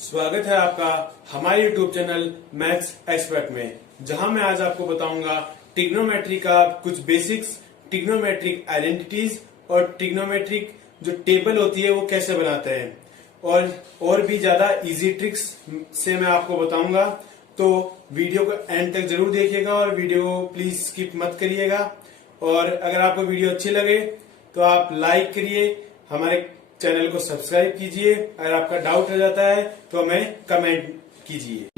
स्वागत है आपका हमारे YouTube चैनल मैथ्स एक्सपर्ट में, जहां मैं आज आपको बताऊंगा ट्रिग्नोमेट्री का कुछ बेसिक्स, ट्रिग्नोमेट्रिक आइडेंटिटीज और ट्रिग्नोमेट्रिक जो टेबल होती है वो कैसे बनाते हैं और भी ज्यादा इजी ट्रिक्स से मैं आपको बताऊंगा। तो वीडियो को एंड तक जरूर देखिएगा और वीडियो को प्लीज स्किप मत करिएगा। और अगर आपको वीडियो अच्छी लगे तो आप लाइक करिए, हमारे चैनल को सब्सक्राइब कीजिए। अगर आपका डाउट रह जाता है तो हमें कमेंट कीजिए।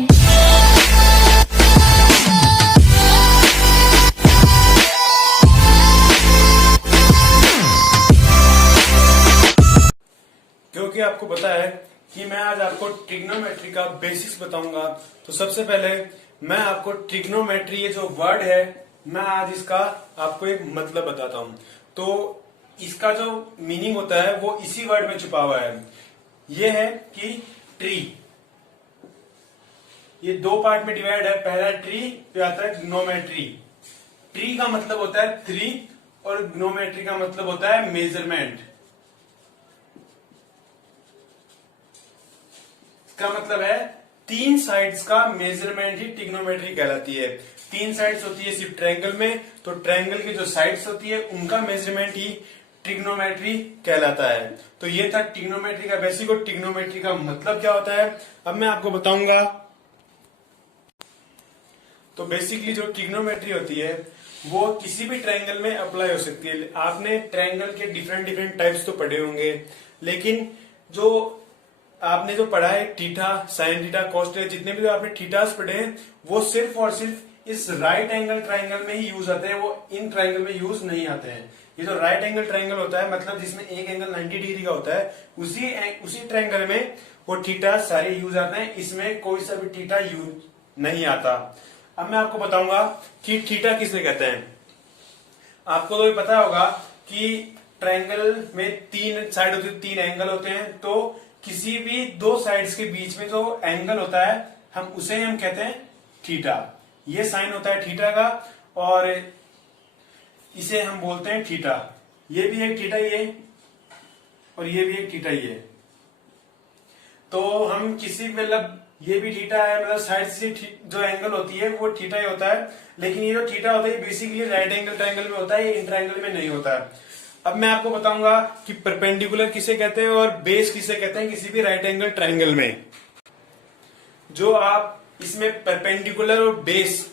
क्योंकि आपको पता है कि मैं आज आपको ट्रिग्नोमेट्री का बेसिक्स बताऊंगा, तो सबसे पहले मैं आपको ट्रिग्नोमेट्री ये जो वर्ड है, मैं आज इसका आपको एक मतलब बताता हूं। तो इसका जो मीनिंग होता है वो इसी वर्ड में छुपा हुआ है। ये है कि ट्री, ये दो पार्ट में डिवाइड है। पहला ट्री, फिर आता है ग्नोमेट्री। ट्री का मतलब होता है ट्री और ग्नोमेट्री का मतलब होता है मेजरमेंट। इसका मतलब है तीन साइड्स का मेजरमेंट ही ट्रिग्नोमेट्री कहलाती है। तीन साइड्स होती है सिर्फ ट्रायंगल में, तो ट्रायंगल की जो साइड्स होती है उनका मेजरमेंट ही ट्रिग्नोमेट्री कहलाता है। तो ये था ट्रिग्नोमेट्री का बेसिक और ट्रिग्नोमेट्री का मतलब क्या होता है अब मैं आपको बताऊंगा। तो बेसिकली जो ट्रिग्नोमेट्री होती है वो किसी भी ट्रायंगल में अप्लाई हो सकती है। आपने ट्रायंगल के डिफरेंट टाइप्स तो पढ़े होंगे, लेकिन जो आपने जो पढ़ा है theta, sign theta, cos theta, जितने भी आपने थीटास पढ़े हैं वो सिर्फ और सिर्फ इस राइट एंगल ट्रायंगल में ही यूज आते हैं, वो इन ट्रायंगल में यूज नहीं आते हैं। ये जो राइट एंगल ट्रायंगल होता है, मतलब जिसमें एक एंगल 90 डिग्री का होता है, उसी ट्रायंगल में वो थीटा सारे यूज आते हैं। इसमें कोई सा भी थीटा यूज नहीं आता। अब मैं आपको बताऊंगा कि थीटा किसे कहते हैं। आपको तो पता होगा कि ट्रायंगल में तीन साइड होती है, तीन एंगल होते हैं। तो किसी भी दो साइड्स के बीच में जो एंगल होता है उसे हम कहते हैं थीटा। ये साइन होता है थीटा का और इसे हम बोलते हैं थीटा। ये भी एक थीटा ये और ये भी एक थीटा ये। तो हम किसी मतलब ये भी थीटा है, मतलब साइड से जो एंगल होती है वो थीटा ही होता है। लेकिन ये जो थीटा होता है बेसिकली राइट एंगल ट्रायंगल में होता है, ये इन ट्रायंगल में नहीं होता है। अब मैं आपको बताऊंगा कि परपेंडिकुलर किसे कहते हैं और बेस किसे कहते हैं किसी भी राइट एंगल ट्रायंगल में। जो आप इसमें परपेंडिकुलर और बेस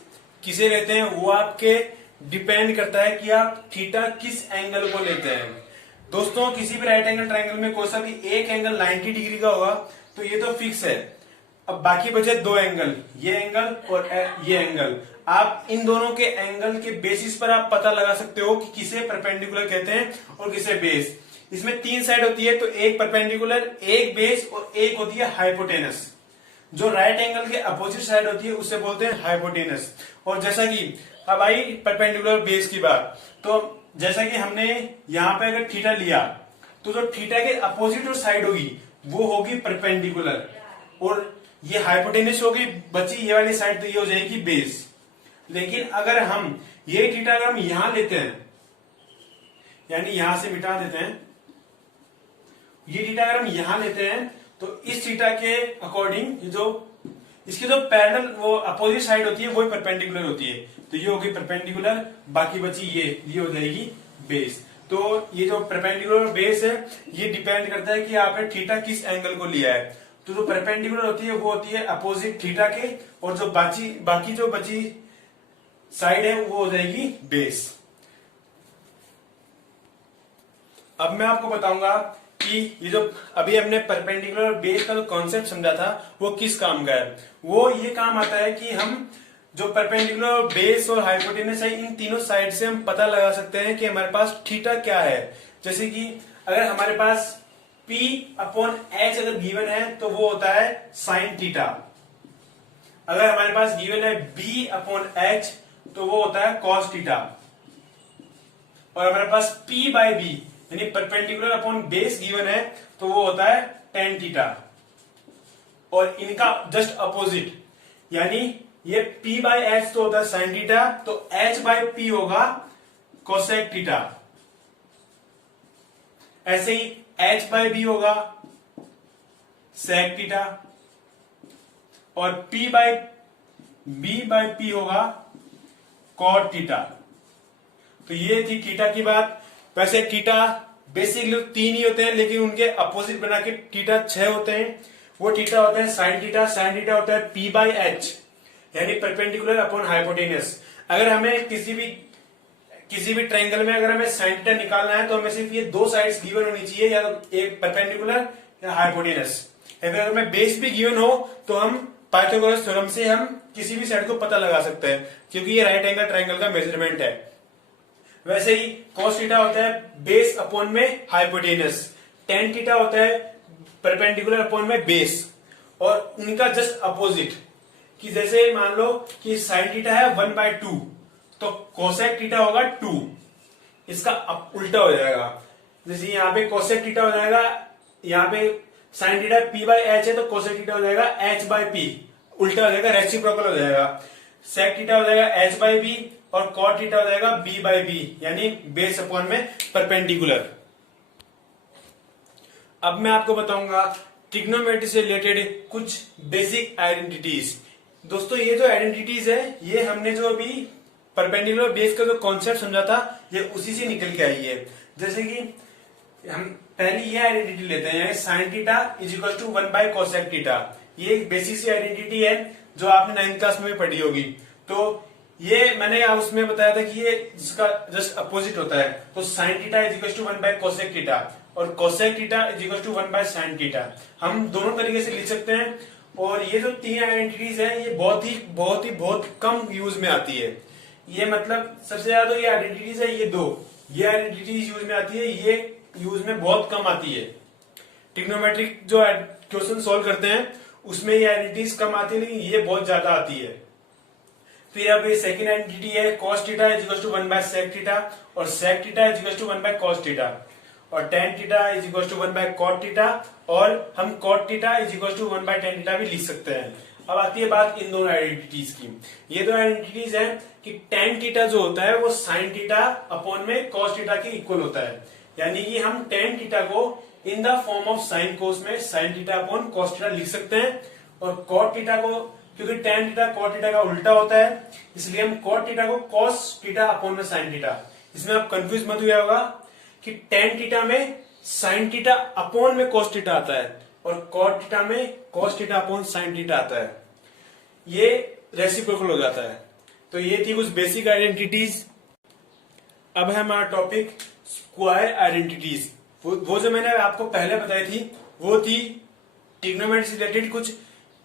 किसे लेते हैं वो आपके डिपेंड करता है कि आप थीटा किस एंगल को लेते हैं। दोस्तों किसी भी राइट एंगल ट्रायंगल में कोई सा भी एक एंगल 90 डिग्री का होगा तो ये तो फिक्स है। अब बाकी बचे दो एंगल, ये एंगल और ये एंगल। आप इन दोनों के एंगल के बेसिस पर आप पता लगा सकते हो कि किसे परपेंडिकुलर कहते हैं और किसे बेस। इसमें तीन साइड होती है, तो एक परपेंडिकुलर, एक बेस और एक होती है हाइपोटेनस। जो राइट एंगल के अपोजिट साइड होती है उसे बोलते हैं हाइपोटेनस। और जैसा कि अब आई परपेंडिकुलर बेस की बात, तो जैसा कि हमने यहाँ पे अगर थीटा लिया तो जो थीटा के अपोजिट जो साइड होगी वो होगी परपेंडिकुलर और ये हाइपोटेनस होगी। बची ये वाली साइड तो ये हो जाएगी बेस। लेकिन अगर हम ये थीटा अगर हम यहां लेते हैं, यानी यहां से मिटा देते हैं, ये थीटा अगर हम यहां लेते हैं तो इस थीटा के अकॉर्डिंग जो इसकी जो पैरेलल वो अपोजिट साइड होती है वो परपेंडिकुलर होती है। तो ये होगी परपेंडिकुलर, बाकी बची ये हो जाएगी बेस। तो ये जो परपेंडिकुलर बेस है ये डिपेंड करता है कि आपने थीटा किस एंगल को लिया है। तो जो परपेंडिकुलर होती है वो होती है अपोजिट थीटा के, और जो बाकी जो बची साइड है वो हो जाएगी बेस। अब मैं आपको बताऊंगा कि ये जो अभी हमने परपेंडिकुलर और बेस का जो कॉन्सेप्ट समझा था वो किस काम का है। वो ये काम आता है कि हम जो परपेंडिकुलर, बेस और हाइपोटेनस है, इन तीनों साइड से हम पता लगा सकते हैं कि हमारे पास थीटा क्या है। जैसे कि अगर हमारे पास P अपॉन H अगर गिवन है तो वो होता है साइन थीटा। अगर हमारे पास गिवन है B अपॉन H तो वो होता है कॉस थीटा। और हमारे पास P बाय B यानी परपेंडिकुलर अपॉन बेस गिवन है तो वो होता है टेन थीटा। और इनका जस्ट अपोजिट यानी ये P बाय H तो होता है साइन थीटा, तो H बाय P होगा कोसेक थीटा। ऐसे ही H बाय B होगा सेक थीटा। और बी बाय पी होगा कॉट थीटा। तो ये थी थीटा की बात। वैसे थीटा बेसिकली 3 ही होते हैं, लेकिन उनके अपोजिट बना के थीटा 6 होते हैं। वो थीटा होता है साइन थीटा। साइन थीटा होता है पी बाय एच, यानी परपेंडिकुलर अपॉन हाइपोटेनस। अगर हमें किसी भी ट्रायंगल में अगर हमें साइन थीटा निकालना है तो हमें सिर्फ ये 2 साइड्स गिवन होनी चाहिए, या तो एक परपेंडिकुलर या हाइपोटेनस। अगर हमें बेस भी गिवन हो तो हम पाइथागोरस थ्योरम से हम किसी भी साइड को पता लगा सकते हैं, क्योंकि ये राइट एंगल ट्रायंगल का मेजरमेंट है। वैसे ही cos थीटा होता है बेस अपॉन में हाइपोटेनस, tan थीटा होता है परपेंडिकुलर अपॉन में बेस, और उनका जस्ट अपोजिट कि जैसे मान लो कि sin थीटा है 1/2, तो cosec थीटा होगा 2, इसका उल्टा हो जाएगा। जैसे यहाँ पे cosec थीटा हो जाएगा, यहाँ पे sin theta p by h है, तो cosec थीटा हो जाएगा h बाय p, उल्टा हो जाएगा, रेसिप्रोकल हो जाएगा। sec थीटा हो जाएगा h बाय b, और cot थीटा हो जाएगा b बाय b, यानी बेस अपॉन में परपेंडिकुलर। अब मैं आपको बताऊंगा ट्रिग्नोमेट्री से रिलेटेड कुछ बेसिक आइडेंटिटीज। दोस्तों ये जो आइडेंटिटीज है, ये हमने जो अभी परपेंडिकुलर बेस का जो कॉन्सेप्ट समझा था, ये उसी से निकल के आई है। जैसे कि हम पहली ये आइडेंटिटी लेते हैं, sine theta is equal to 1/cosec theta. ये एक बेसिक सी आइडेंटिटी है जो आपने 9th क्लास में भी पढ़ी होगी। तो ये मैंने उसमें बताया था कि ये जिसका जस्ट अपोजिट होता है। तो sine theta is equal to 1/cosec theta और cosec theta is equal to 1/sin theta. हम दोनों तरीके से लिख सकते हैं। और ये जो 3 आइडेंटिटीज है, ये बहुत कम यूज में आती है। ये मतलब सबसे ज्यादा ये आइडेंटिटीज है, ये आइडेंटिटीज यूज में आती है, ये यूज में बहुत कम आती है। ट्रिग्नोमेट्रिक जो क्वेश्चन सॉल्व करते हैं उसमें ये आइडेंटिटीज कम आती है, लेकिन ये बहुत ज्यादा आती है। फिर अब ये सेकंड आइडेंटिटी है cos theta is equal to 1/sec theta, और sec theta is equal to 1/cos theta, और tan theta is equal to 1/cot theta, और हम cot theta is equal to 1/tan theta भी लिख सकते हैं। अब आती है बात इन दोनों आइडेंटिटीज की। ये दो आइडेंटिटीज है कि tan थीटा जो होता है वो sin थीटा अपॉन में cos थीटा के इक्वल होता है, यानी कि हम tan थीटा को in the form of sin cos में sin theta upon cos theta लिख सकते हैं, और cot थीटा को, क्योंकि tan थीटा cot थीटा का उल्टा होता है, इसलिए हम cot थीटा को cos थीटा अपॉन में sin थीटा। इसमें आप कंफ्यूज मत हुआ होगा कि tan थीटा में sin थीटा अपॉन में cos थीटा आता है, और cot थीटा में cos theta upon sin theta आता है, ये रेसिप्रोकल हो जाता है। तो ये थी कुछ बेसिक आइडेंटिटीज। अब है हमारा टॉपिक स्क्वायर आइडेंटिटीज। वो जो मैंने आपको पहले बताई थी वो थी ट्रिग्नोमेट्री से रिलेटेड कुछ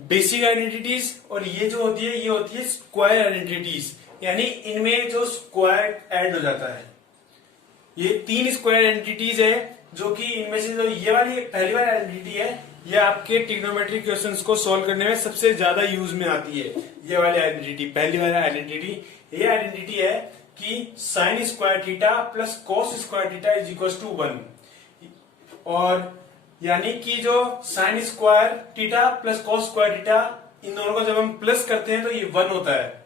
बेसिक आइडेंटिटीज, और ये जो होती है ये होती है स्क्वायर आइडेंटिटीज, यानी इनमें जो स्क्वायर ऐड हो जाता है। ये 3 स्क्वायर आइडेंटिटीज है, जो कि इनमें से जो ये वाली पहली वाली आइडेंटिटी है, ये आपके ट्रिग्नोमेट्री क्वेश्चंस को सॉल्व करने में सबसे ज्यादा यूज में आती है। ये वाली आइडेंटिटी, पहली वाली आइडेंटिटी, ये आइडेंटिटी है कि sine square theta plus cos square theta is equal to 1, और यानी कि जो sine square theta plus cos square theta, इन दोनों को जब हम प्लस करते हैं तो ये 1 होता है।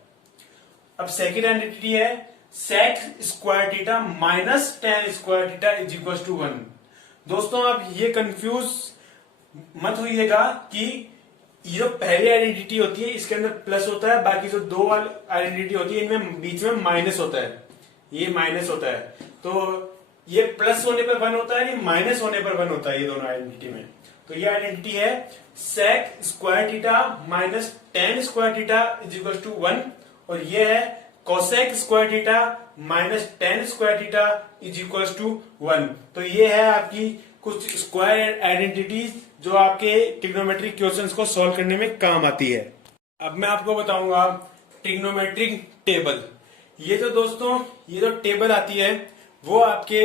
अब सेकेंड आइडेंटिटी है sec square theta minus tan square theta is equal to 1। दोस्तों आप ये कंफ्यूज मत होइएगा कि ये जो पहली आइडेंटिटी होती है इसके अंदर प्लस होता है, बाकी जो 2 वाली आइडेंटिटी होती है इनमें बीच में माइनस होता है, ये माइनस होता है। तो ये प्लस होने पर 1 होता है, ये माइनस होने पर 1 होता है, ये दोनों आइडेंटिटी में। तो ये आइडेंटिटी है sec square theta minus tan square theta is equal to 1, और ये है cosec square theta minus tan square theta is equal to 1। तो ये है आपकी कुछ स्क्वायर आइडेंटिटीज जो आपके ट्रिग्नोमेट्रिक क्वेश्चंस को सॉल्व करने में काम आती है। अब मैं आपको बताऊंगा ट्रिग्नोमेट्रिक टेबल। ये जो दोस्तों ये जो टेबल आती है वो आपके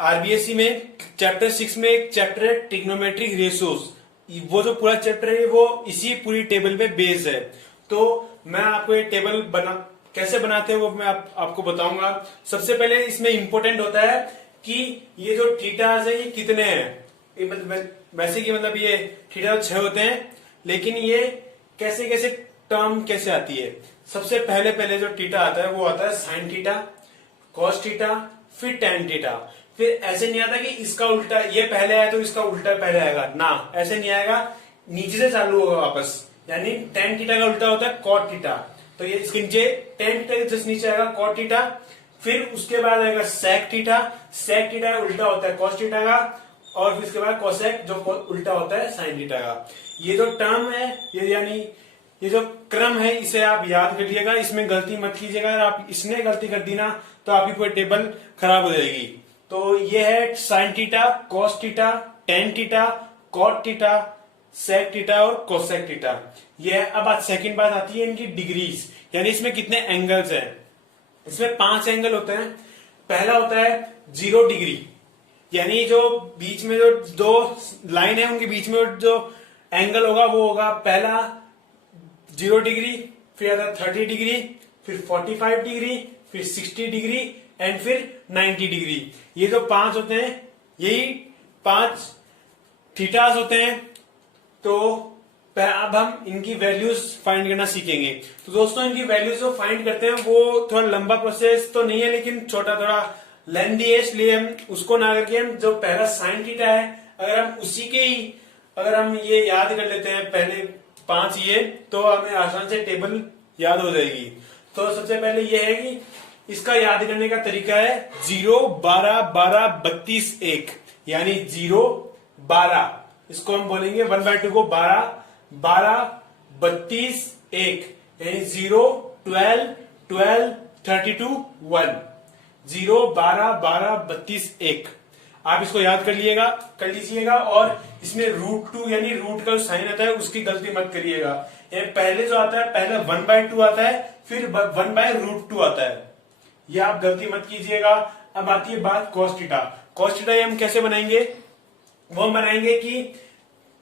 आरबीएससी में चैप्टर 6 में एक चैप्टर है ट्रिग्नोमेट्रिक रेशियोज। वो जो पूरा चैप्टर है वो इसी पूरी टेबल पे बेस्ड है। तो मैं आपको ये टेबल कैसे बनाते हैं वो मैं आपको बताऊंगा। सबसे पहले इसमें इंपॉर्टेंट होता है कि ये जो थीटास है ये कितने हैं। वैसे कि मतलब ये थीटा 6 होते हैं, लेकिन ये कैसे कैसे टर्म कैसे आती है। सबसे पहले जो थीटा आता है वो आता है साइन थीटा, कॉस थीटा, फिर टेन थीटा। फिर ऐसे नहीं आता कि इसका उल्टा ये पहले आया तो इसका उल्टा पहले आएगा ना, ऐसे नहीं आएगा, नीचे से चालू होगा वापस। यानी टेन थीटा का उल्टा होता है कॉट थीटा। तो ये इसके नीचे टेन थीटा के जस्ट नीचे आएगा कॉट थीटा, फिर उसके बाद आएगा सेक थीटा। सेक थीटा का उल्टा होता है कॉस थीटा का, और फिर उसके बाद कोसेक जो उल्टा होता है साइन थीटा का। ये जो टर्म है ये यानी ये जो क्रम है इसे आप याद कर लीजिएगा, इसमें गलती मत कीजिएगा। अगर आप इसने गलती कर दी ना तो आपकी पूरी टेबल खराब हो जाएगी। तो ये है sine theta, cos theta, tan theta, cot theta, sec theta और कोसेक थीटा। ये है। अब आज सेकंड बात आती है इनकी डिग्रीज, यानी इसमें कितने एंगल्स हैं। इसमें 5 एंगल होते हैं। पहला होता है 0 डिग्री, यानी जो बीच में जो दो लाइन है उनके बीच में जो एंगल होगा वो होगा पहला 0 डिग्री, फिर आता है 30 डिग्री, फिर 45 डिग्री, फिर 60 डिग्री एंड फिर 90 डिग्री। ये जो 5 होते हैं यही 5 थीटास होते हैं। तो अब हम इनकी वैल्यूज फाइंड करना सीखेंगे। तो दोस्तों इनकी वैल्यूज जो फाइंड करते हैं वो थोड़ा लंबा प्रोसेस तो नहीं है, लेकिन छोटा थोड़ा लेंथी है, इसलिए हम उसको ना करके हम जो पहला साइन थीटा है अगर हम उसी के ही अगर हम ये याद कर लेते हैं पहले 5 ये, तो हमें आसान से टेबल याद हो जाएगी। तो सबसे पहले ये है कि इसका याद करने का तरीका है 0, 12, 12, 32, 1, यानी 0, 12, इसको हम बोलेंगे 1/2 को 12, 12, 32, 1, यानी 0, 12, 12, 32, 1, 0, 12, 12, 32, 1। आप इसको याद कर लीजिएगा और इसमें √2 यानी रूट का साइन आता है उसकी गलती मत करिएगा। पहले जो आता है पहले 1/2 आता है, फिर 1/√2 आता है, ये आप गलती मत कीजिएगा। अब आती है बात कॉस थीटा। कॉस थीटा हम कैसे बनाएंगे, वो हम बनाएंगे कि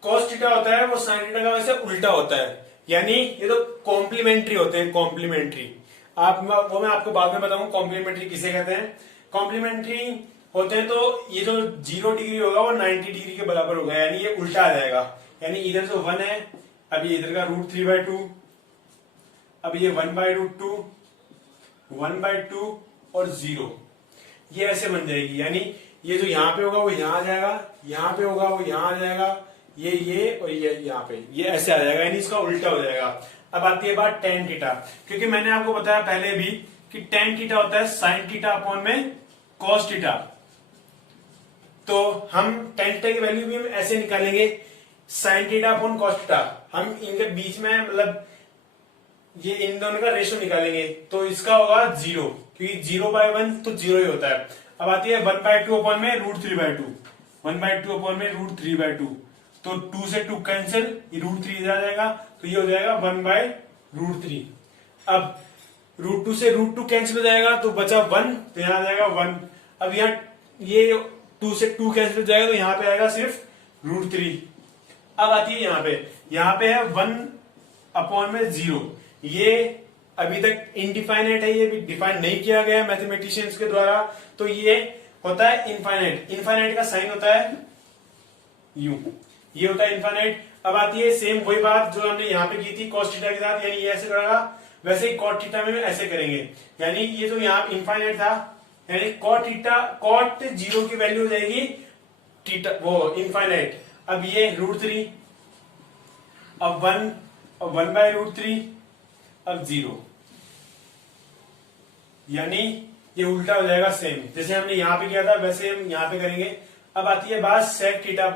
कॉस थीटा होता है वो साइन थीटा का वैसे उल्टा होता है, यानी ये तो कॉम्प्लीमेंट्री होते हैं। कॉम्प्लीमेंट्री वो मैं आपको बाद में बताऊंगा कॉम्प्लीमेंट्री किसे कहते हैं। कॉम्प्लीमेंट्री होते हैं तो ये जो 0 डिग्री होगा वो 90 डिग्री के बराबर होगा, यानी ये उल्टा आ जाएगा। यानी इधर जो 1 है, अब ये इधर का √3/2, अब ये 1/√2, 1/2 और 0, ये ऐसे बन जाएगी। यानी ये जो यहाँ पे होगा वो यहाँ आ जाएगा, यहाँ पे होगा वो यहाँ आ जाएगा, ये और ये यहाँ पे, ये ऐसे आ जाएगा, यानी इसका उल्टा हो जाएगा। अब आती है बात टेन थीटा, क्योंकि मैंने आपको बताया पहले भी कि टेन थीटा होता है साइन थीटा अपॉन में कॉस थीटा। तो हम टेन थीटा की वैल्यू भी हम ऐसे निकालेंगे, sine theta upon cos theta. हम इनके बीच में मतलब ये इन दोनों का रेशो निकालेंगे, तो इसका होगा 0, क्योंकि 0/1 तो 0 ही होता है। अब आती है 1/2 अपॉन में √3/2, 1/2 अपॉन में √3/2, तो 2 से 2 कैंसिल, ये √3 इधर आ जाएगा, तो ये हो जाएगा 1/√3। अब √2 से √2 कैंसिल हो जाएगा तो बचा 1, तो यहाँ आ जाएगा 1। अब यहाँ ये 2 से 2 कैंसिल हो जाएगा तो यहाँ पे आएगा सिर्फ √3। अब आती है यहाँ पे है 1 अपॉन में 0। ये अभी तक इनडिफाइनाइट है, ये भी डिफाइन नहीं किया गया मैथमेटिशियंस के द्वारा, तो ये होता है इनफाइनाइट। इनफाइनाइट का साइन होता है यू, ये होता है इनफाइनाइट। अब आती है सेम वही बात जो हमने यहाँ पे की थी कॉस थीटा के साथ, यानी ये ऐसे करेगा, वैसे ही कॉट थीटा में ऐसे करेंगे। यानी ये जो यहाँ इनफाइनाइट था, यानी कॉट 0 की वैल्यू हो जाएगी थीटा वो इनफाइनाइट। अब ये √3, अब 1, अब 1/√3, अब 0, यानी ये उल्टा हो जाएगा सेम, जैसे हमने यहाँ पे किया था वैसे हम यहाँ पे करेंगे। अब आती है बात सेक थीटा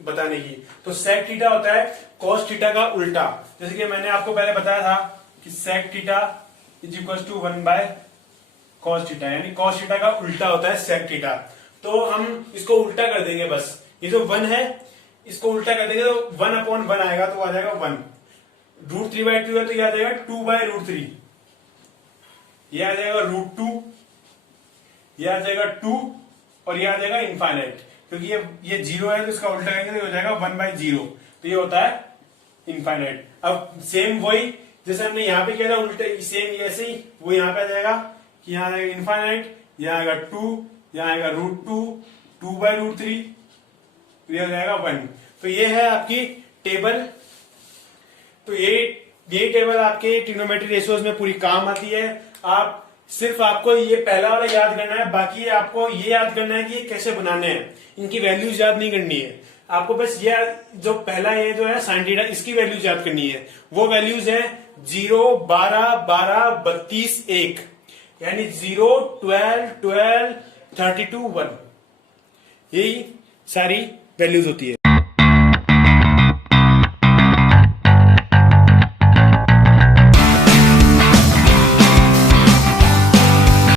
बताने की। तो सेक थीटा होता है कॉस थीटा का उल्टा, जैसे कि मैंने आपको पहले बताया था कि सेक थीटा = 1/cos थीटा, यानी कॉस थीटा का उल्टा होता है सेक थीटा। तो हम इसको उल्टा कर देंगे, बस ये जो 1 है इसको उल्टा कर देंगे तो 1/1 आएगा, तो आ जाएगा 1। √3/2 है तो ये आ जाएगा 2/√3, ये आ जाएगा √2, ये आ जाएगा 2 और ये आ जाएगा इनफाइनाइट, क्योंकि ये 0 है तो इसका उल्टा करेंगे तो ये हो जाएगा 1/0, तो ये होता है इनफाइनाइट। अब सेम वही जैसे हमने यहाँ पे किया था उल्टा, सेम ऐसे ही वो यहाँ पे आ जाएगा कि यहाँ आएगा इनफाइनाइट, यहाँ आएगा 2, यहाँ आएगा √2, 2/√3, तो ये हो जाएगा 1। तो ये है आपकी टेबल। तो ये टेबल आपके ट्रिग्नोमेट्री रेशियोज में पूरी काम आती है। आप सिर्फ आपको ये पहला वाला याद करना है, बाकी आपको ये याद करना है कि ये कैसे बनाने हैं, इनकी वैल्यूज याद नहीं करनी है। आपको बस ये जो पहला ये जो है साइन थीटा इसकी वैल्यूज याद करनी है। वो वैल्यूज है 0, 12, 12, 32, 1, यानी 0, 12, 12, 32, 1, यही सारी वैल्यूज होती है।